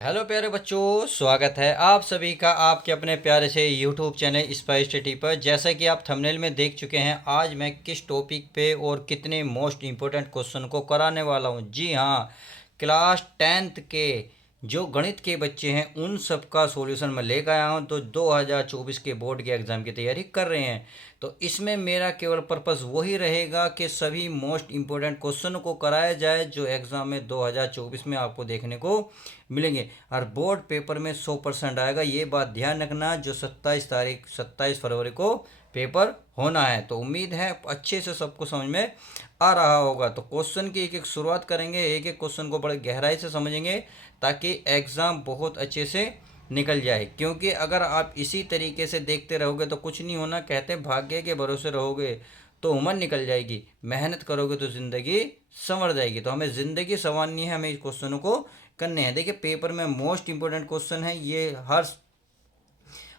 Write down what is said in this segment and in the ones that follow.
Hello प्यारे बच्चों, स्वागत है आप सभी का आपके अपने प्यारे से यूट्यूब चैनल स्पाइस स्टडी पर। जैसा कि आप थंबनेल में देख चुके हैं, आज मैं किस टॉपिक पे और कितने मोस्ट इम्पोर्टेंट क्वेश्चन को कराने वाला हूँ। जी हाँ, क्लास 10th के जो गणित के बच्चे हैं उन सब का सॉल्यूशन मैं लेकर आया हूँ। तो 2024 के बोर्ड के एग्ज़ाम की तैयारी कर रहे हैं, तो इसमें मेरा केवल पर्पस वही रहेगा कि सभी मोस्ट इम्पोर्टेंट क्वेश्चन को कराया जाए जो एग्ज़ाम में 2024 में आपको देखने को मिलेंगे। और बोर्ड पेपर में 100% आएगा, ये बात ध्यान रखना। जो 27 फरवरी को पेपर होना है, तो उम्मीद है अच्छे से सबको समझ में आ रहा होगा। तो क्वेश्चन की एक एक शुरुआत करेंगे, एक एक क्वेश्चन को बड़े गहराई से समझेंगे ताकि एग्ज़ाम बहुत अच्छे से निकल जाए। क्योंकि अगर आप इसी तरीके से देखते रहोगे तो कुछ नहीं होना। कहते हैं भाग्य के भरोसे रहोगे तो उम्र निकल जाएगी, मेहनत करोगे तो ज़िंदगी संवर जाएगी। तो हमें ज़िंदगी संवारनी है, हमें इस क्वेश्चनों को करने हैं। देखिए, पेपर में मोस्ट इंपॉर्टेंट क्वेश्चन है ये।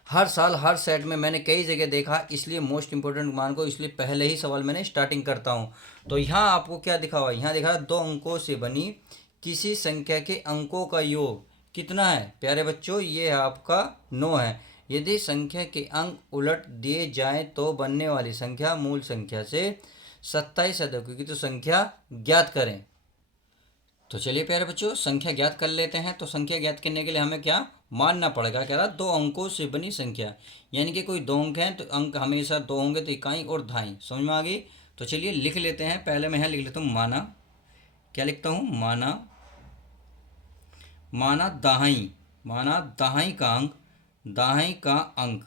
हर साल हर सेट में मैंने कई जगह देखा, इसलिए मोस्ट इंपॉर्टेंट मान को, इसलिए पहले ही सवाल मैंने स्टार्टिंग करता हूँ। तो यहाँ आपको क्या दिखा हुआ है, यहाँ दिखा है 2 अंकों से बनी किसी संख्या के अंकों का योग कितना है। प्यारे बच्चों, ये है आपका 9 है। यदि संख्या के अंक उलट दिए जाएं तो बनने वाली संख्या मूल संख्या से 27 अधिक होगी, तो संख्या ज्ञात करें। तो चलिए प्यारे बच्चों, संख्या ज्ञात कर लेते हैं। तो संख्या ज्ञात करने के लिए हमें क्या मानना पड़ेगा, कह रहा 2 अंकों से बनी संख्या, यानी कि कोई 2 अंक हैं तो अंक हमेशा 2 होंगे, तो इकाई और दहाई। समझ में आ गई। तो चलिए लिख लेते हैं। पहले मैं यहाँ लिख लेता हूँ माना। क्या लिखता हूँ? माना। माना दहाई। माना दहाई का अंक, दहाई का अंक।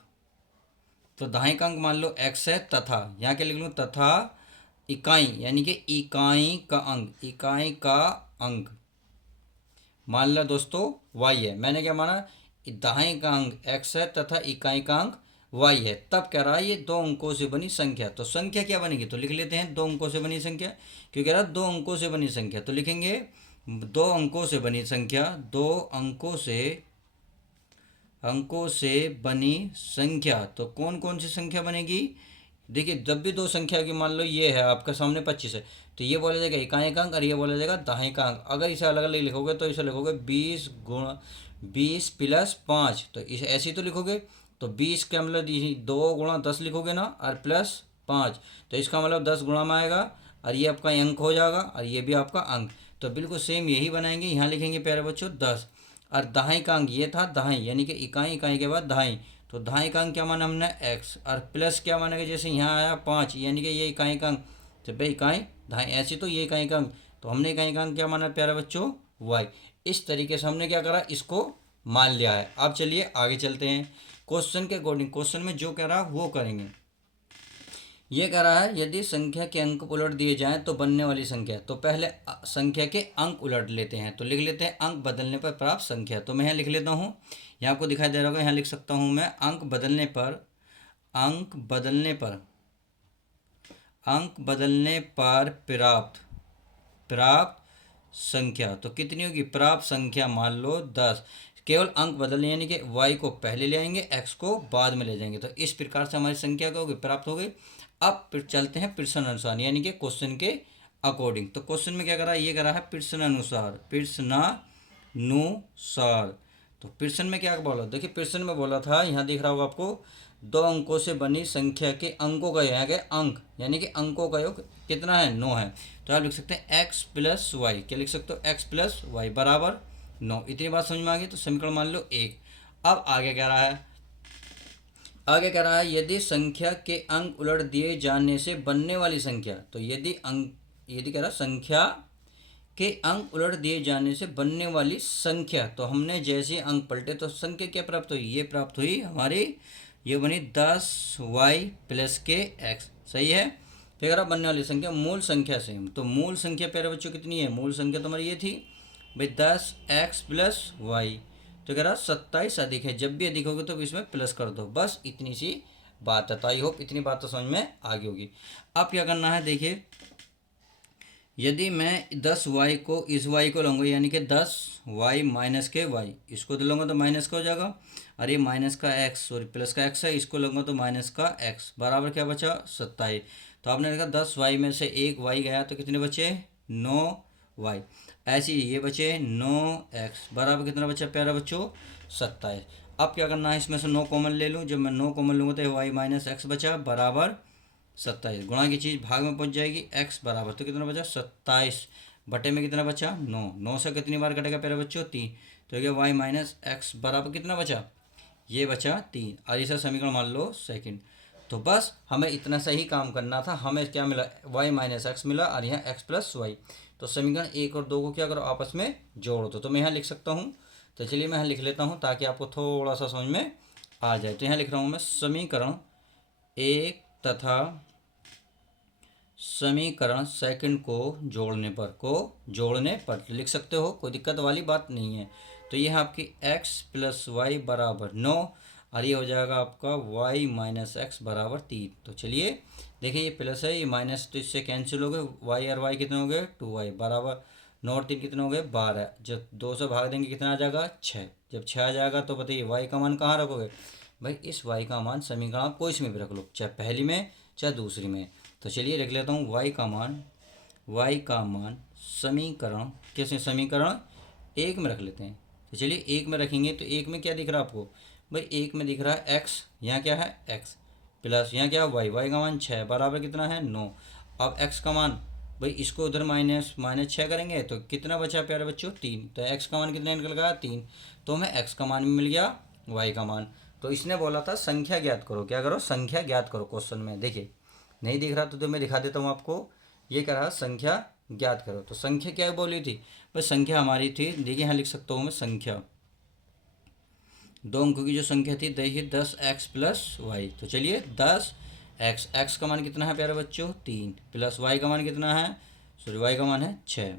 तो दहाई का अंक मान लो x है, तथा यहाँ क्या लिख लूँ? तथा इकाई, यानी कि इकाई का अंक, इकाई का अंक मान लो दोस्तों y है। मैंने क्या माना? दहाई का अंक x है तथा इकाई का अंक y है। तब कह रहा है ये 2 अंकों से बनी संख्या। तो संख्या क्या बनेगी? तो लिख लेते हैं 2 अंकों से बनी संख्या। क्यों कह रहा है 2 अंकों से बनी संख्या, तो लिखेंगे 2 अंकों से बनी संख्या। 2 अंकों से बनी संख्या। तो कौन कौन सी संख्या बनेगी? देखिए, जब भी 2 संख्या की, मान लो ये है आपका सामने 25 है, तो ये बोला जाएगा इकाई का अंक और ये बोला जाएगा दहाई का अंक। अगर इसे अलग अलग लिखोगे तो इसे लिखोगे 20 प्लस 5, तो इसे ऐसे ही तो लिखोगे। तो 20 का मतलब 2 गुणा 10 लिखोगे ना, और प्लस 5, तो इसका मतलब 10 गुणा में आएगा, और ये आपका अंक हो जाएगा, और ये भी आपका अंक। तो बिल्कुल सेम यही बनाएंगे। यहाँ लिखेंगे प्यारे बच्चों 10, और दहाई का अंक ये था दहाई, यानी कि इकाई, इकाई के बाद दहाई। तो दहाई का अंक क्या माना हमने? x, और प्लस क्या मानेगा? जैसे यहाँ आया 5, यानी कि ये इकाई का अंक। जब भाई इकाई दहाई ऐसी, तो ये इकाई का अंक, तो हमने इकाई का अंक क्या माना प्यारे बच्चों? y। इस तरीके से हमने क्या करा, इसको मान लिया है। अब चलिए आगे चलते हैं। क्वेश्चन के अकॉर्डिंग, क्वेश्चन में जो कह रहा है वो करेंगे। ये कह रहा है यदि संख्या के अंक उलट दिए जाएं तो बनने वाली संख्या। तो पहले संख्या के अंक उलट लेते हैं। तो लिख लेते हैं अंक बदलने पर प्राप्त संख्या। तो मैं यहाँ लिख लेता हूँ, यहाँ आपको दिखाई दे रहा होगा, यहाँ लिख सकता हूँ मैं अंक बदलने पर, अंक बदलने पर, अंक बदलने पर प्राप्त, प्राप्त संख्या। तो कितनी होगी प्राप्त संख्या? मान लो 10। केवल अंक बदलने, यानी कि y को पहले ले आएंगे, x को बाद में ले जाएंगे। तो इस प्रकार से हमारी संख्या क्या होगी? प्राप्त हो गई। अब फिर चलते हैं प्रश्न अनुसार, यानी कि क्वेश्चन के अकॉर्डिंग। तो क्वेश्चन में क्या करा? ये करा है प्रश्न अनुसार, प्रश्नानुसार। तो प्रश्न में क्या बोला? देखिए, प्रश्न में बोला था, यहाँ दिख रहा होगा आपको, 2 अंकों से बनी संख्या के अंकों का, यहाँ के अंक, यानी कि अंकों का योग कितना है? 9 है। तो आप लिख सकते हैं x प्लस वाई। क्या लिख सकते हो? x प्लस वाई बराबर 9। इतनी बात समझ में आ गई। तो समीकरण मान लो 1। अब आगे कह रहा है, आगे कह रहा है यदि संख्या के अंक उलट दिए जाने से बनने वाली संख्या। तो यदि कह रहा संख्या के अंक उलट दिए जाने से बनने वाली संख्या। तो हमने जैसे अंक पलटे तो संख्या क्या प्राप्त हुई? ये प्राप्त हुई हमारी, ये बनी 10y प्लस के x। सही है। फिर अगर बनने वाली संख्या मूल संख्या से, तो मूल संख्या प्यारे बच्चों कितनी है? मूल संख्या तो हमारी ये थी भाई 10x प्लस वाई। तो कह रहा 27 अधिक है। जब भी अधिक होगी तो इसमें प्लस कर दो, बस इतनी सी बात है। तो आई होप इतनी बात तो समझ में आ गई होगी। अब क्या करना है, देखिए, यदि मैं 10y को, इस y को लूँगा, यानी कि 10y माइनस के y, इसको तो लूँगा तो माइनस का हो जाएगा, और ये माइनस का x, सॉरी प्लस का x है, इसको लूँगा तो माइनस का x, बराबर क्या बचा? 27। तो आपने देखा 10y में से एक y गया तो कितने बचे? 9y। ऐसे ही ये बचे 9x बराबर कितना बचा प्यारा बच्चों 27। अब क्या करना है, इसमें से 9 कॉमन ले लूँ, जब मैं 9 कॉमन लूँगा तो y माइनस एक्स बचा बराबर 27। गुणा की चीज़ भाग में पहुँच जाएगी, x बराबर तो कितना बचा 27 बटे में कितना बचा 9। 9 से कितनी बार कटेगा प्यारे बच्चों 3, तो क्या y माइनस एक्स बराबर कितना बचा, ये बचा 3। और इसे समीकरण मान लो सेकंड। तो बस हमें इतना सही काम करना था, हमें क्या मिला y माइनस एक्स मिला और यहाँ x प्लस वाई। तो समीकरण 1 और 2 को क्या करो आपस में जोड़ो। तो मैं यहाँ लिख सकता हूँ, तो चलिए मैं यहाँ लिख लेता हूँ ताकि आपको थोड़ा सा समझ में आ जाए। तो यहाँ लिख रहा हूँ मैं समीकरण 1 तथा समीकरण सेकंड को जोड़ने पर लिख सकते हो, कोई दिक्कत वाली बात नहीं है। तो यह आपकी x प्लस वाई बराबर 9 और ये हो जाएगा आपका y माइनस एक्स बराबर 3। तो चलिए देखिए ये प्लस है, ये माइनस तो इससे कैंसिल हो गए, y और y कितने हो गए 2y बराबर 9 और 3 कितने हो गए 12। जब 2 से भाग देंगे कितना आ जाएगा 6। जब 6 आ जाएगा तो बताइए y का मान कहाँ रखोगे भाई, इस y का मान समीकरण आप कोई इसमें भी रख लो, चाहे पहली में चाहे दूसरी में। तो चलिए लिख लेता हूँ y का मान समीकरण कैसे, समीकरण 1 में रख लेते हैं। तो चलिए 1 में रखेंगे, तो 1 में क्या दिख रहा है आपको भाई, 1 में दिख रहा है x, यहाँ क्या है x प्लस यहाँ क्या है y का मान 6 बराबर कितना है 9। अब x का मान भाई इसको उधर माइनस 6 करेंगे तो कितना बचा प्यारे बच्चों 3। तो x का मान कितना निकल गया 3। तो हमें x का मान भी मिल गया y का मान। तो इसने बोला था संख्या ज्ञात करो, क्या करो संख्या ज्ञात करो। क्वेश्चन में देखिए नहीं दिख रहा तो मैं दिखा देता हूँ आपको। ये कह रहा संख्या ज्ञात करो, तो संख्या क्या बोली थी भाई, संख्या हमारी थी देखिए यहाँ लिख सकता हूँ मैं, संख्या 2 अंकों की जो संख्या थी देखिए 10x प्लस वाई। तो चलिए 10x, x का मान कितना है प्यारे बच्चों 3 प्लस y का मान कितना है, सॉरी y का मान है 6।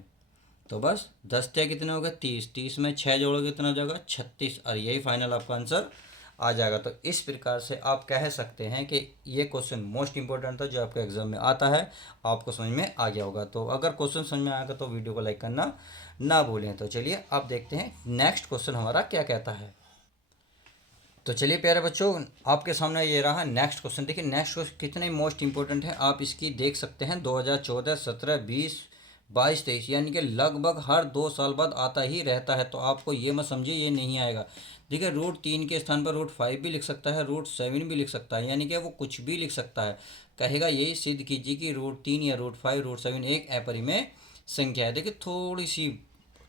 तो बस 10 क्या कितने हो गए 30, 30 में 6 जोड़ोगे कितना हो जाएगा 36 और यही फाइनल आपका आंसर आ जाएगा। तो इस प्रकार से आप कह सकते हैं कि ये क्वेश्चन मोस्ट इंपॉर्टेंट था जो आपके एग्जाम में आता है, आपको समझ में आ गया होगा। तो अगर क्वेश्चन समझ में आएगा तो वीडियो को लाइक करना ना भूलें। तो चलिए अब देखते हैं नेक्स्ट क्वेश्चन हमारा क्या कहता है। तो चलिए प्यारे बच्चों आपके सामने ये रहा नेक्स्ट क्वेश्चन। देखिए नेक्स्ट क्वेश्चन कितने मोस्ट इंपॉर्टेंट है, आप इसकी देख सकते हैं 2014, 17, 20, 22, 23 यानी कि लगभग हर 2 साल बाद आता ही रहता है। तो आपको ये मत समझिए ये नहीं आएगा। देखिए √3 के स्थान पर √5 भी लिख सकता है, √7 भी लिख सकता है, यानी कि वो कुछ भी लिख सकता है। कहेगा यही सिद्ध कीजिए कि √3 या √5, √7 एक अपरिमेय संख्या है। देखिए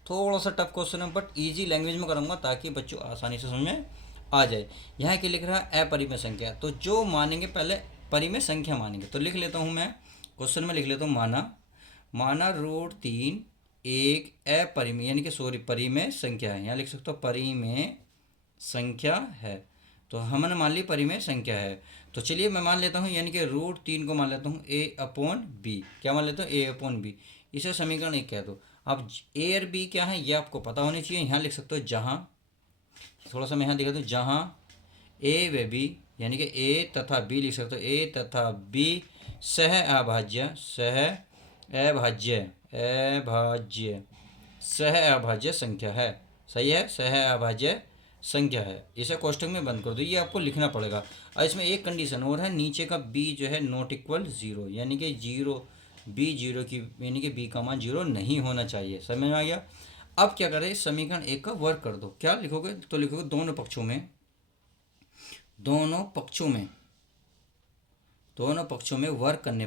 थोड़ा सा टफ क्वेश्चन है बट ईजी लैंग्वेज में करूँगा ताकि बच्चों आसानी से समझ में आ जाए। यहाँ की लिख रहा है अपरिमेय संख्या, तो जो मानेंगे पहले परिमेय संख्या मानेंगे। तो लिख लेता हूँ मैं क्वेश्चन में लिख लेता हूँ, माना √3 एक अपरिमेय यानी कि सॉरी परिमेय संख्या है। यहाँ लिख सकता हूँ परिमेय संख्या है। तो हमने मान ली परिमेय संख्या है। तो चलिए मैं मान लेता हूँ यानी कि √3 को मान लेता हूँ a/b। क्या मान लेता हूँ a/b, इसे समीकरण 1 कह दो। अब a और b क्या है ये आपको पता होनी चाहिए। यहाँ लिख सकते हो जहाँ, थोड़ा सा मैं यहाँ दिखा दूँ, जहाँ a व b यानी कि a तथा b लिख सकते हो, a तथा b सह अभाज्य संख्या है। सही है, सह अभाज्य संख्या है। इसे कोष्टक में बंद कर दो, ये आपको लिखना पड़ेगा। और इसमें एक कंडीशन और है, नीचे का b जो है नॉट इक्वल 0 यानी कि b 0 की यानी कि b का मान 0 नहीं होना चाहिए। समझ में आ गया। अब क्या करें, समीकरण 1 का वर्क कर दो। क्या लिखोगे, तो लिखोगे दोनों पक्षों में वर्ग करने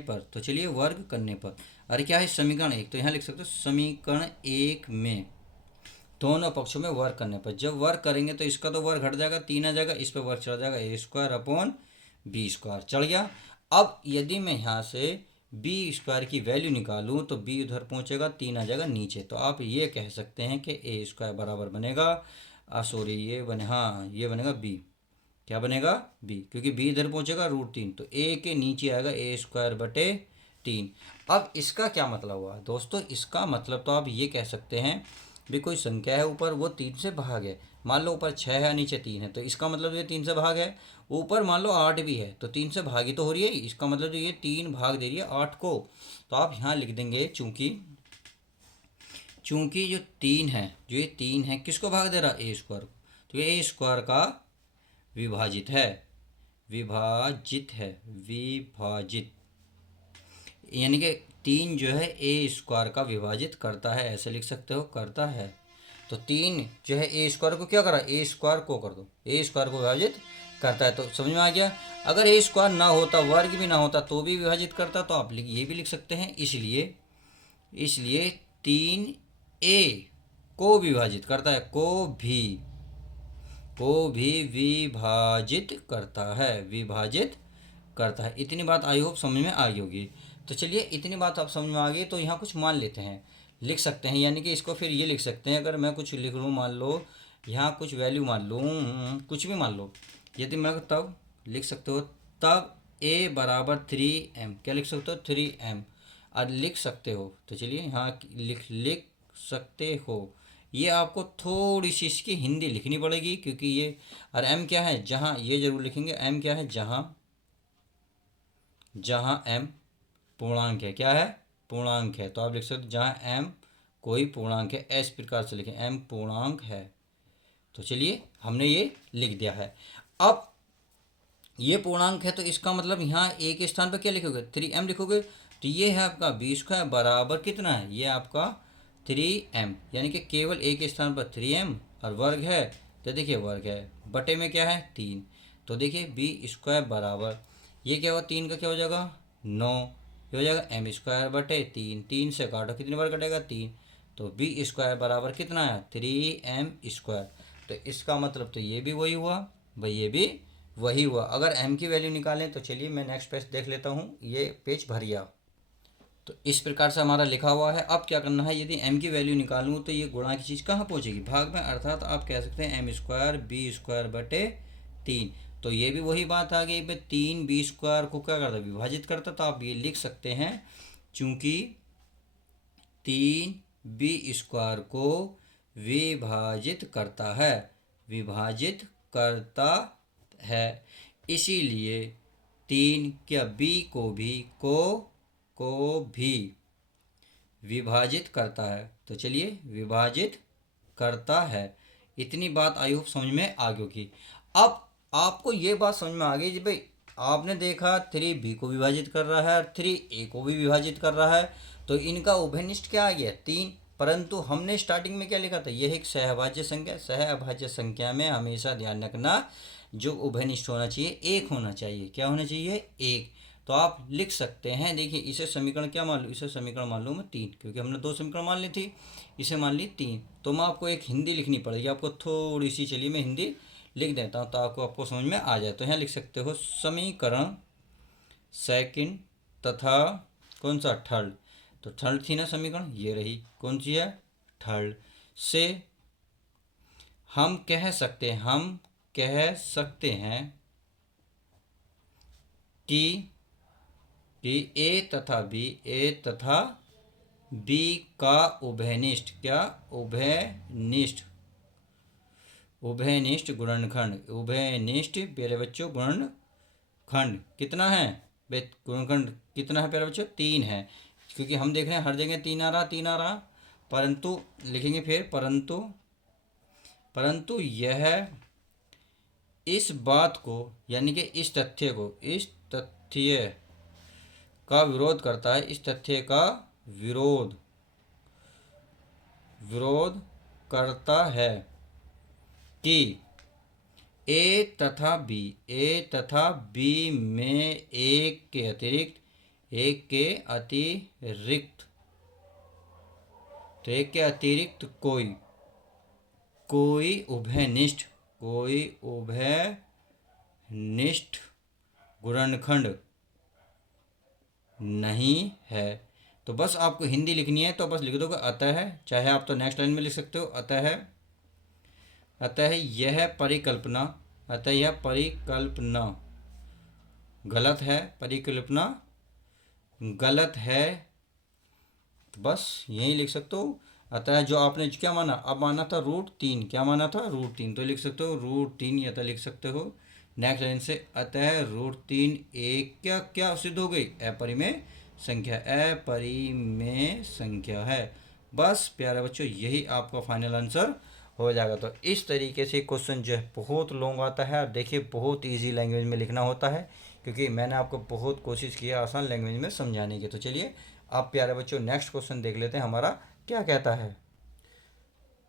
पर। तो चलिए वर्ग करने पर, अरे क्या है समीकरण 1, तो यहाँ लिख सकते हो समीकरण 1 में दोनों पक्षों में वर्ग करने पर। जब वर्ग करेंगे तो इसका तो वर्ग घट जाएगा 3 आ जाएगा, इस पर वर्ग चढ़ जाएगा a² / b² चढ़ गया। अब यदि मैं यहाँ से b² की वैल्यू निकालूँ तो b उधर पहुँचेगा 3 आ जाएगा नीचे। तो आप ये कह सकते हैं कि a² बराबर बनेगा ये बनेगा b। क्या बनेगा b, क्योंकि b इधर पहुँचेगा √3 तो a के नीचे आएगा a²/3। अब इसका क्या मतलब हुआ दोस्तों, इसका मतलब तो आप ये कह सकते हैं भी कोई संख्या है ऊपर वो 3 से भाग है। मान लो ऊपर 6 है नीचे 3 है, तो इसका मतलब ये 3 से भाग है। ऊपर मान लो 8 भी है तो 3 से भागी तो हो रही है, इसका मतलब तो ये 3 भाग दे रही है 8 को। तो आप यहाँ लिख देंगे चूंकि जो 3 है किसको भाग दे रहा है a², तो ये a² का विभाजित यानी कि 3 जो है ए स्क्वायर का विभाजित करता है, ऐसे लिख सकते हो, करता है। तो 3 जो है ए स्क्वायर को क्या करा, ए स्क्वायर को कर दो, ए स्क्वायर को विभाजित करता है। तो समझ में आ गया। अगर ए स्क्वायर ना होता, वर्ग भी ना होता तो भी विभाजित करता, तो आप ये भी लिख सकते हैं। इसलिए 3 ए को विभाजित करता है, को भी विभाजित करता है। इतनी बात आई होप समझ में आ गई होगी। तो चलिए, इतनी बात आप समझ में आ गई तो यहाँ कुछ मान लेते हैं, लिख सकते हैं। यानी कि इसको फिर ये लिख सकते हैं, अगर मैं कुछ लिख लूँ, मान लो यहाँ कुछ वैल्यू मान लूँ, कुछ भी मान लो, यदि मैं तब लिख सकते हो, तब a बराबर 3m, क्या लिख सकते हो, 3m और लिख सकते हो। तो चलिए यहाँ लिख सकते हो। ये आपको थोड़ी सी इसकी हिंदी लिखनी पड़ेगी, क्योंकि ये और m क्या है, जहाँ, ये जरूर लिखेंगे, m क्या है, जहाँ m पूर्णांक है, क्या है, पूर्णांक है। तो आप लिख सकते हो जहाँ m कोई पूर्णांक है, इस प्रकार से लिखें, m पूर्णांक है। तो चलिए हमने ये लिख दिया है। अब ये पूर्णांक है तो इसका मतलब यहाँ a के स्थान पर क्या लिखोगे, 3m लिखोगे। तो ये है आपका b स्क्वायर बराबर कितना है, ये आपका 3m, यानी कि केवल a के स्थान पर 3m और वर्ग है, तो देखिए वर्ग है, बटे में क्या है 3। तो देखिए b स्क्वायर बराबर, ये क्या होगा, 3 का क्या हो जाएगा 9, ये हो जाएगा m स्क्वायर बटे 3, 3 से काटो कितनी बार कटेगा 3। तो b स्क्वायर बराबर कितना है 3m स्क्वायर। तो इसका मतलब तो ये भी वही हुआ भाई, ये भी वही हुआ। अगर m की वैल्यू निकालें तो चलिए मैं नेक्स्ट पेज देख लेता हूँ, ये पेज भर गया। तो इस प्रकार से हमारा लिखा हुआ है। अब क्या करना है, यदि m की वैल्यू निकालूँ तो ये गुणा की चीज़ कहाँ पहुँचेगी, भाग में, अर्थात आप कह सकते हैं m स्क्वायर बी स्क्वायर बटे 3। तो ये भी वही बात आ गई भाई, 3 बी स्क्वायर को क्या करता, विभाजित करता। तो आप ये लिख सकते हैं, चूँकि 3 बी स्क्वायर को विभाजित करता है, इसीलिए 3 क्या बी को भी विभाजित करता है। तो चलिए, विभाजित करता है। इतनी बात आई होप समझ में आ गई होगी। अब आपको ये बात समझ में आ गई जी भाई, आपने देखा 3b को विभाजित कर रहा है और 3a को भी विभाजित कर रहा है, तो इनका उभयनिष्ठ क्या आ गया 3। परंतु हमने स्टार्टिंग में क्या लिखा था, यह एक सहअभाज्य संख्या, सहअभाज्य संख्या में हमेशा ध्यान रखना जो उभयनिष्ठ होना चाहिए 1 होना चाहिए, क्या होना चाहिए 1। तो आप लिख सकते हैं, देखिए इसे समीकरण क्या मान लूँ, इसे समीकरण मान लूँ मैं 3, क्योंकि हमने 2 समीकरण मान ली थी, इसे मान ली 3। तो मैं आपको एक हिंदी लिखनी पड़ेगी आपको थोड़ी सी, चलिए मैं हिंदी लिख देता हूँ तो आपको समझ में आ जाए। तो यहाँ लिख सकते हो समीकरण सेकंड तथा कौन सा थर्ड, तो थर्ड थी ना समीकरण, ये रही, कौन सी है थर्ड, से हम कह सकते हैं कि ए तथा बी का उभयनिष्ठ, क्या उभयनिष्ठ गुणनखंड, उभयनिष्ठ प्यारे बच्चों गुणनखंड कितना है, गुणनखंड कितना है प्यारे बच्चों 3 है, क्योंकि हम देख रहे हैं हर जगह 3 आ रहा, परंतु लिखेंगे फिर, परंतु यह इस बात को, यानी कि इस तथ्य का विरोध करता है, इस तथ्य का विरोध करता है कि ए तथा बी में एक के अतिरिक्त कोई उभयनिष्ठ गुणनखंड नहीं है। तो बस आपको हिंदी लिखनी है, तो बस लिख दोगे अतः, चाहे आप तो नेक्स्ट लाइन में लिख सकते हो, अतः यह परिकल्पना गलत है, परिकल्पना गलत है। तो बस यही लिख सकते हो। अतः जो आपने क्या माना, अब माना था √3, क्या माना था √3, तो लिख सकते हो √3, अतः लिख सकते हो नेक्स्ट लाइन से, अतः √3 एक क्या सिद्ध हो गई, अपरिमेय संख्या है। बस प्यारे बच्चों, यही आपका फाइनल आंसर हो जाएगा। तो इस तरीके से क्वेश्चन जो है बहुत लॉन्ग आता है, और देखिए बहुत इजी लैंग्वेज में लिखना होता है, क्योंकि मैंने आपको बहुत कोशिश की है आसान लैंग्वेज में समझाने की। तो चलिए आप प्यारे बच्चों नेक्स्ट क्वेश्चन देख लेते हैं हमारा क्या कहता है।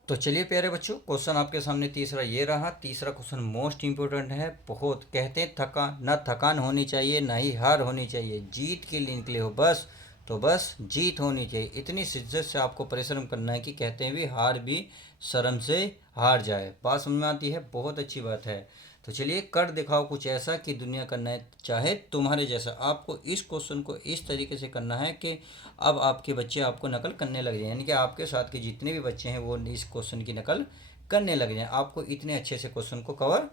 तो चलिए प्यारे बच्चों, क्वेश्चन आपके सामने तीसरा ये रहा। तीसरा क्वेश्चन मोस्ट इंपॉर्टेंट है बहुत। कहते हैं थकान ना, थकान होनी चाहिए ना ही हार होनी चाहिए, जीत के लिए निकले हो बस तो बस जीत होनी चाहिए। इतनी शिद्दत से आपको परिश्रम करना है कि कहते हैं भी हार भी शर्म से हार जाए। बात समझ में आती है, बहुत अच्छी बात है। तो चलिए कर दिखाओ कुछ ऐसा कि दुनिया करना चाहे तुम्हारे जैसा। आपको इस क्वेश्चन को इस तरीके से करना है कि अब आपके बच्चे आपको नकल करने लग जाए, यानी कि आपके साथ के जितने भी बच्चे हैं वो इस क्वेश्चन की नकल करने लग जाएं। आपको इतने अच्छे से क्वेश्चन को कवर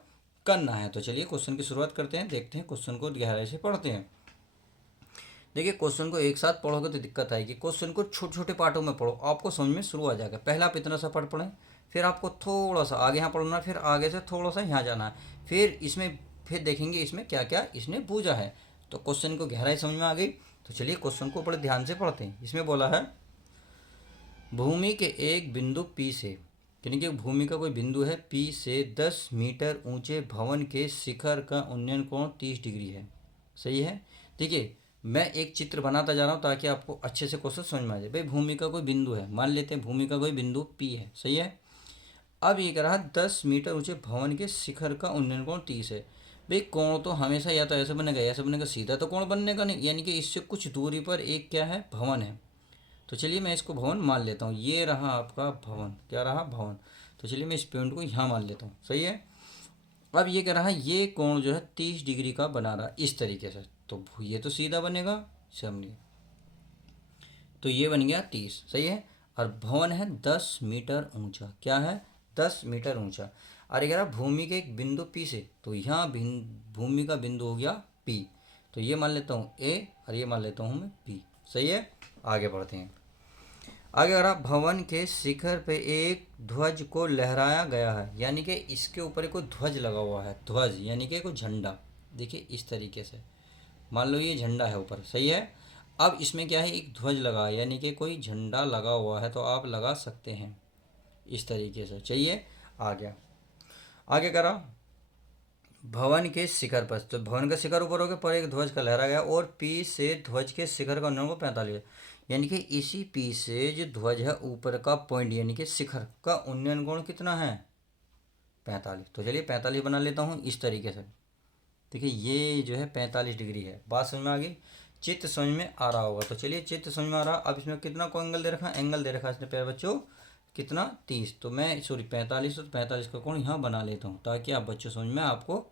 करना है। तो चलिए क्वेश्चन की शुरुआत करते हैं, देखते हैं क्वेश्चन को गहराई से पढ़ते हैं। देखिए क्वेश्चन को एक साथ पढ़ोगे तो दिक्कत आएगी। क्वेश्चन को छोटे छोटे पार्टों में पढ़ो, आपको समझ में शुरू आ जाएगा। पहले आप इतना सा पढ़ें, फिर आपको थोड़ा सा आगे यहाँ पढ़ना, फिर आगे से थोड़ा सा यहाँ जाना है, फिर इसमें फिर देखेंगे इसमें क्या क्या इसने पूछा है। तो क्वेश्चन को गहराई समझ में आ गई। तो चलिए क्वेश्चन को बड़े ध्यान से पढ़ते हैं। इसमें बोला है भूमि के एक बिंदु P से, यानी कि भूमि का कोई बिंदु है P से 10 मीटर ऊंचे भवन के शिखर का उन्नयन कोण 30 डिग्री है। सही है। देखिए मैं एक चित्र बनाता जा रहा हूँ ताकि आपको अच्छे से क्वेश्चन समझ में आ जाए। भाई भूमि का कोई बिंदु है, मान लेते हैं भूमि का कोई बिंदु P है। सही है। अब ये कह रहा है 10 मीटर ऊंचे भवन के शिखर का उन्नयन कोण 30 है। भाई कोण तो हमेशा या तो ऐसे बनेगा ऐसे बनेगा, सीधा तो कोण बनने का नहीं, यानी कि इससे कुछ दूरी पर एक क्या है भवन है। तो चलिए मैं इसको भवन मान लेता हूँ। ये रहा आपका भवन, क्या रहा भवन। तो चलिए मैं इस पॉइंट को यहाँ मान लेता हूँ। सही है। अब ये कह रहा है ये कोण जो है 30 डिग्री का बना रहा इस तरीके से। तो ये तो सीधा बनेगा, समझिए। तो ये बन गया 30। सही है। और भवन है 10 मीटर ऊंचा, क्या है 10 मीटर ऊंचा। और ये कह रहा भूमि के एक बिंदु P से, तो यहाँ भूमि का बिंदु हो गया P। तो ये मान लेता हूँ A और ये मान लेता हूँ मैं P। सही है। आगे बढ़ते हैं। आगे कह रहा भवन के शिखर पे एक ध्वज को लहराया गया है, यानी कि इसके ऊपर एक कोई ध्वज लगा हुआ है। ध्वज यानी कि कोई झंडा। देखिए इस तरीके से मान लो ये झंडा है ऊपर। सही है। अब इसमें क्या है एक ध्वज लगा है, यानी कि कोई झंडा लगा हुआ है, तो आप लगा सकते हैं इस तरीके से। चाहिए आ गया। आगे करा भवन के शिखर पर, तो भवन का शिखर ऊपर हो गया, पर एक ध्वज का लहरा गया और P से ध्वज के शिखर का उन्नयन को 45, यानी कि इसी P से जो ध्वज है ऊपर का पॉइंट यानी कि शिखर का उन्नयन कोण कितना है 45। तो चलिए 45 बना लेता हूँ इस तरीके से। देखिए ये जो है 45 डिग्री है। बात समझ में आ गई, चित्र समझ में आ रहा होगा। तो चलिए चित्र समझ में आ रहा। अब इसमें कितना को एंगल दे रखा है, एंगल दे रखा है इसने प्यारे बच्चों कितना 30। तो मैं सॉरी 45, तो 45 का कोण यहाँ बना लेता हूँ ताकि आप बच्चों समझ में आपको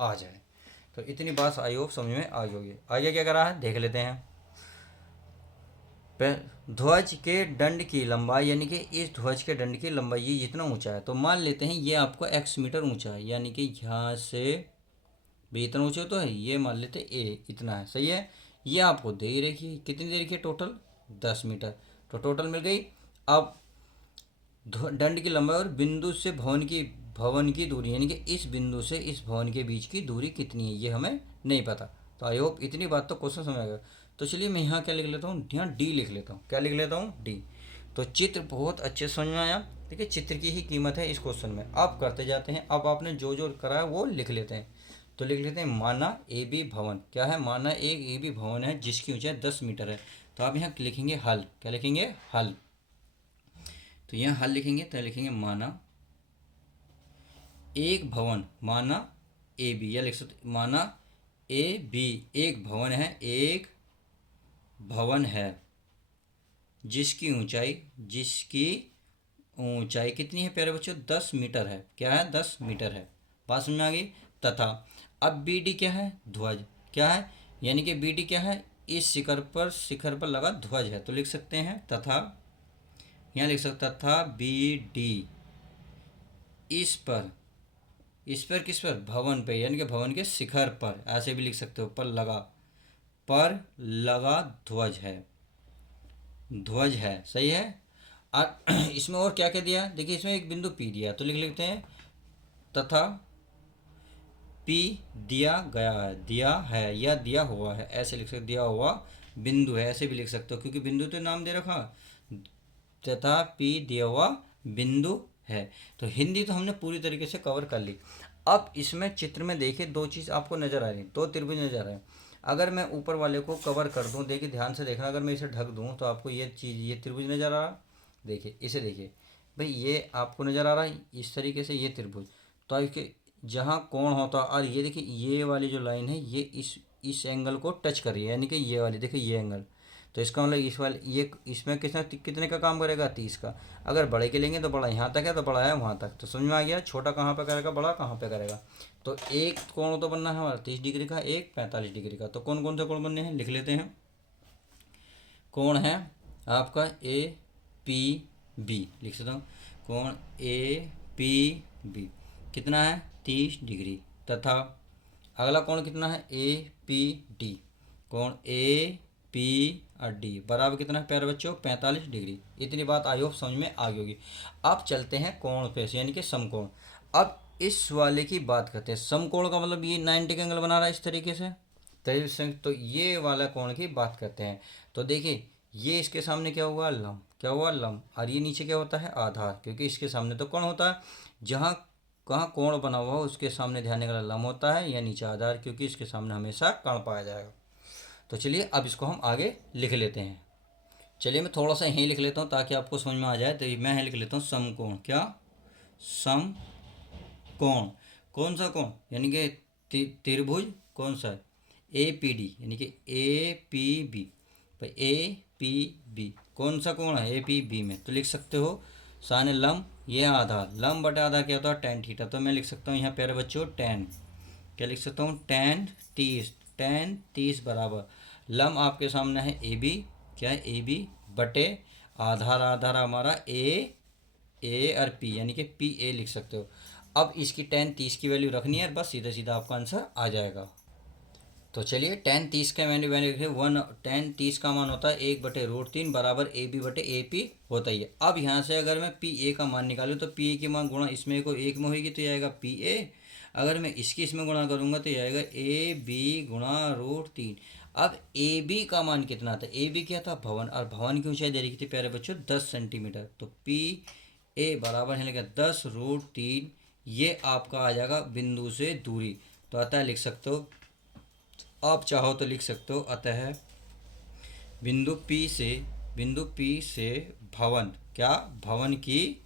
आ जाए। तो इतनी बात आई होप समझ में आ गई होगी। आगे क्या करा है देख लेते हैं। ध्वज के दंड की लंबाई, यानी कि इस ध्वज के दंड की लंबाई ये जितना ऊंचा है, तो मान लेते हैं ये आपको x मीटर ऊंचा है, यानी कि यहाँ से भी इतना ऊंचा तो है, ये मान लेते हैं a इतना है। सही है। ये आपको दे ही रखी कितनी दे रखी है टोटल 10 मीटर, तो टोटल मिल गई। अब दंड की लंबाई और बिंदु से भवन की दूरी, यानी कि इस बिंदु से इस भवन के बीच की दूरी कितनी है ये हमें नहीं पता। तो आई होप इतनी बात तो क्वेश्चन समझ आएगा। तो चलिए मैं यहाँ क्या लिख लेता हूँ, यहाँ डी लिख लेता हूँ। क्या लिख लेता हूँ डी। तो चित्र बहुत अच्छे समझ में आया। देखिए चित्र की ही कीमत है इस क्वेश्चन में। अब करते जाते हैं। अब आपने जो जो करा है वो लिख लेते हैं। तो लिख लेते हैं माना ए बी भवन, क्या है माना एक ए बी भवन है जिसकी ऊंचाई 10 मीटर है। तो आप यहाँ लिखेंगे हल, क्या लिखेंगे हल। तो यहाँ हल लिखेंगे तो लिखेंगे माना एक भवन, माना ए बी, या लिख सकते माना ए बी एक भवन है, एक भवन है जिसकी ऊंचाई कितनी है प्यारे बच्चों 10 मीटर है। क्या है 10 मीटर है। बात समझ में आ गई। तथा अब बी डी क्या है ध्वज, क्या है यानी कि बी डी क्या है इस शिखर पर लगा ध्वज है। तो लिख सकते हैं तथा, यहाँ लिख सकता था बी डी इस पर किस पर भवन पे, यानी कि भवन के शिखर पर, ऐसे भी लिख सकते हो पर लगा ध्वज है। सही है। और इसमें और क्या क्या दिया, देखिए इसमें एक बिंदु P दिया, तो लिख लेते हैं तथा P दिया गया है, दिया है या दिया हुआ है, ऐसे लिख सकते, दिया हुआ बिंदु है ऐसे भी लिख सकते हो क्योंकि बिंदु तो नाम दे रखा। तथा P दिया हुआ बिंदु है। तो हिंदी तो हमने पूरी तरीके से कवर कर ली। अब इसमें चित्र में देखिए दो चीज़ आपको नज़र आ रही है, दो त्रिभुज नज़र आ रहे हैं। अगर मैं ऊपर वाले को कवर कर दूं, देखिए ध्यान से देखना, अगर मैं इसे ढक दूं तो आपको ये चीज़, ये त्रिभुज नज़र आ रहा। देखिए इसे देखिए भाई, ये आपको नज़र आ रहा है इस तरीके से, ये त्रिभुज। तो इसके जहाँ कोण होता, और ये देखिए ये वाली जो लाइन है ये इस एंगल को टच कर रही है, यानी कि ये वाली देखिए ये एंगल। तो इसका मतलब इस वाले ये इसमें कितने का काम करेगा, 30 का। अगर बड़े के लेंगे तो बड़ा यहाँ तक है, तो बड़ा है वहाँ तक। तो समझ में आ गया, छोटा कहाँ पे करेगा, बड़ा कहाँ पे करेगा। तो एक कोण तो बनना है हमारा 30 डिग्री का, एक 45 डिग्री का। तो कौन कौन से कोण बनने हैं लिख लेते हैं। कोण है आपका ए पी बी, लिख सकता हूँ। कोण ए पी बी कितना है 30 डिग्री, तथा अगला कोण कितना है ए पी डी। कोण ए पी और डी बराबर कितना है प्यारे बच्चों 45 डिग्री। इतनी बात आई होप समझ में आ गई होगी। अब चलते हैं कोण पे से, यानी कि समकोण। अब इस वाले की बात करते हैं। समकोण का मतलब ये 90 का एंगल बना रहा है इस तरीके से। तो ये वाला कोण की बात करते हैं। तो देखिए ये इसके सामने क्या हुआ, लंब। क्या हुआ, लंब। और ये नीचे क्या होता है, आधार, क्योंकि इसके सामने तो कोण होता है। जहाँ कहाँ कोण बना हुआ हो उसके सामने ध्यान देने वाला लंब होता है, या नीचे आधार, क्योंकि इसके सामने हमेशा कण पाया जाएगा। तो चलिए अब इसको हम आगे लिख लेते हैं। चलिए मैं थोड़ा सा यहीं लिख लेता हूँ ताकि आपको समझ में आ जाए। तो मैं यहीं लिख लेता हूँ समकोण। क्या, समकोण। कौन सा कोण, यानी कि त्रिभुज कौन सा, ए पी डी, यानी कि A P B. A P B कौन सा कोण है, ए पी बी में। तो लिख सकते हो साने लंब, ये आधार, लंब बटे आधार क्या होता है, टेन थीटा। तो मैं लिख सकता हूँ यहाँ प्यारे बच्चों टेन, क्या लिख सकता हूँ, टेन 30। टेन 30 बराबर लंब आपके सामने है ए बी, क्या है ए बी, बटे आधार, आधार हमारा ए और पी, यानी कि पी ए लिख सकते हो। अब इसकी टेन 30 की वैल्यू रखनी है, बस सीधा सीधा आपका आंसर आ जाएगा। तो चलिए टेन 30 का वैल्यू लिखे वन। टेन 30 का मान होता है 1/√3 बराबर ए बी बटे ए पी होता ही है। अब यहाँ से अगर मैं पी ए का मान निकालूँ तो पी ए की मान गुणा इसमें को एक में होगी तो ये आएगा पी ए। अगर मैं इसकी इसमें गुणा करूँगा तो ये आएगा ए बी गुणा √3। अब ए बी का मान कितना था, ए बी क्या था, भवन, और भवन की ऊंचाई दे रखी थी प्यारे बच्चों 10 सेंटीमीटर। तो पी ए बराबर है 10√3। ये आपका आ जाएगा बिंदु से दूरी। तो अतः लिख सकते हो, आप चाहो तो लिख सकते हो, अतः बिंदु पी से भवन, क्या, भवन की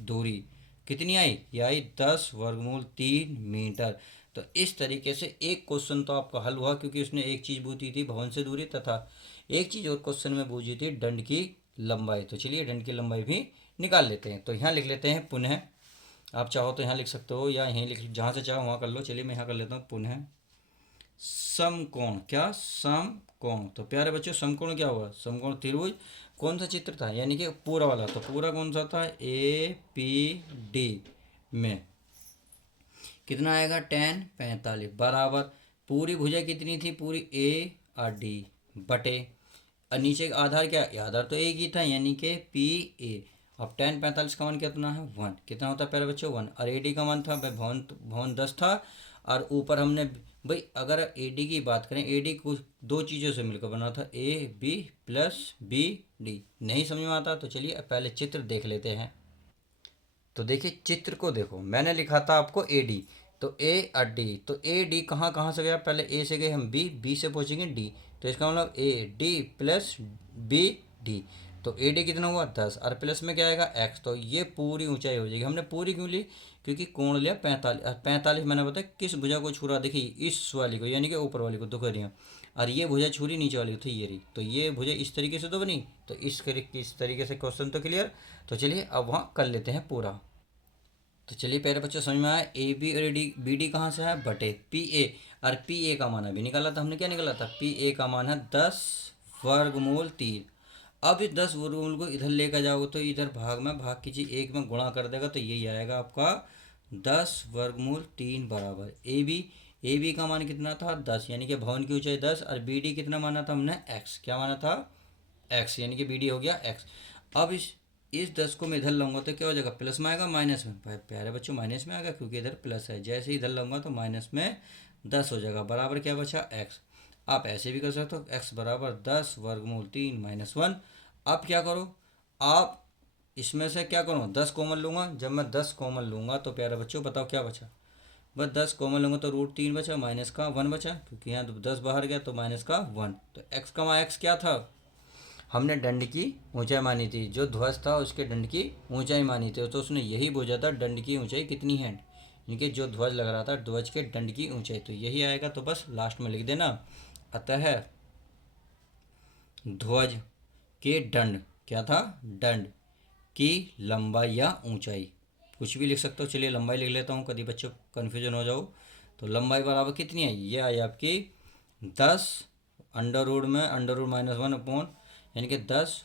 दूरी कितनी आई, ये आई 10√3 मीटर। तो इस तरीके से एक क्वेश्चन तो आपका हल हुआ, क्योंकि उसने एक चीज़ पूछी थी भवन से दूरी, तथा एक चीज़ और क्वेश्चन में पूछी थी दंड की लंबाई। तो चलिए दंड की लंबाई भी निकाल लेते हैं। तो यहाँ लिख लेते हैं पुनः। आप चाहो तो यहाँ लिख सकते हो, या यहीं लिख, जहाँ से चाहो वहाँ कर लो। चलिए मैं यहाँ कर लेता हूँ पुनः समकोण। क्या, समकोण। तो प्यारे बच्चों समकोण क्या हुआ, समकोण त्रिभुज कौन सा चित्र था, यानी कि पूरा वाला। तो पूरा कौन सा था, ए पी डी में कितना आएगा, टेन 45 बराबर पूरी भुजा कितनी थी, पूरी ए और डी बटे, और नीचे का आधार क्या, आधार तो एक ही था, यानी कि पी ए। अब टेन 45 का मान कितना है, वन। कितना होता है प्यारे बच्चों, वन। और ए डी का मान था भाई, भवन भवन 10 था, और ऊपर हमने भाई अगर ए डी की बात करें, ए डी कुछ दो चीज़ों से मिलकर बना था, A B plus B D. नहीं समझ में आता तो चलिए पहले चित्र देख लेते हैं। तो देखिए चित्र को देखो, मैंने लिखा था आपको ए डी, तो ए और डी। तो ए डी कहाँ कहाँ से गया, पहले ए से गए हम बी, बी से पहुँचेंगे डी। तो इसका मतलब A D plus B D. तो ए डी कितना हुआ 10, और प्लस में क्या आएगा एक्स। तो ये पूरी ऊंचाई हो जाएगी। हमने पूरी क्यों ली, क्योंकि कोण लिया 45, और 45 मैंने बताया किस भुजा को छू रहा, देखिए इस वाली को, यानी कि ऊपर वाली को, दो रही, और ये भुजा छुरी नीचे वाली थी ये रही। तो ये भुजा इस तरीके से तो बनी। तो इस तरीके से क्वेश्चन तो क्लियर। तो चलिए अब वहाँ कर लेते हैं पूरा। तो चलिए पहले बच्चों समझ में आया, ए बी और डी, बी डी कहाँ से है, बटे पी ए। और पी ए का मान अभी निकाला था हमने, क्या निकाला था, पी ए का मान है 10√3। अब इस 10 वर्गमूल को इधर लेकर जाओगे तो इधर भाग में भाग कीजिए, एक में गुणा कर देगा, तो यही आएगा आपका 10√3 बराबर ए बी का मान कितना था 10, यानी कि भवन की ऊंचाई 10, और बी डी कितना माना था हमने एक्स, क्या माना था एक्स, यानी कि बी डी हो गया एक्स। अब इस 10 को मैं इधर लाऊंगा तो क्या हो जाएगा, प्लस में आएगा माइनस में, प्यारे बच्चों माइनस में आएगा, क्योंकि इधर प्लस है। जैसे ही इधर लाऊंगा तो माइनस में 10 हो जाएगा, बराबर क्या बचा एक्स। आप ऐसे भी कर सकते हो, एक्स बराबर 10√3 - 1। अब क्या करो, आप इसमें से क्या करूँ, 10 कॉमन लूँगा। जब मैं 10 कॉमन लूँगा तो प्यारे बच्चों बताओ क्या बचा। बस 10 कॉमन लूँगा तो √3 बचा, माइनस का 1 बचा, क्योंकि यहाँ तो 10 बाहर गया तो माइनस का 1। तो एक्स का एक्स क्या था, हमने दंड की ऊंचाई मानी थी, जो ध्वज था उसके दंड की ऊंचाई मानी थी, तो उसने यही बोझा था दंड की ऊंचाई कितनी है, यानी कि जो ध्वज लग रहा था ध्वज के दंड की ऊंचाई, तो यही आएगा। तो बस लास्ट में लिख देना, अतः ध्वज के दंड क्या था, दंड की लंबाई या ऊंचाई, कुछ भी लिख सकते हो। चलिए लंबाई लिख लेता हूँ, कभी बच्चों कन्फ्यूजन हो जाओ। तो लंबाई बराबर कितनी है, ये आई आपकी 10 अंडर रूट -1 अपॉन, यानी कि 10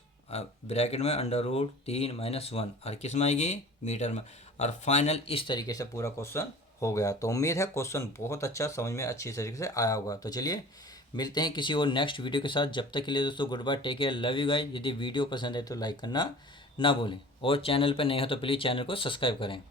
ब्रैकेट में √3 - 1, और किस में आएगी, मीटर में। और फाइनल इस तरीके से पूरा क्वेश्चन हो गया। तो उम्मीद है क्वेश्चन बहुत अच्छा समझ में अच्छी तरीके से आया होगा। तो चलिए मिलते हैं किसी और नेक्स्ट वीडियो के साथ। जब तक के लिए दोस्तों goodbye, take care, love you guys. यदि वीडियो पसंद है तो लाइक करना ना भूलें, और चैनल पर नए हो तो प्लीज़ चैनल को सब्सक्राइब करें।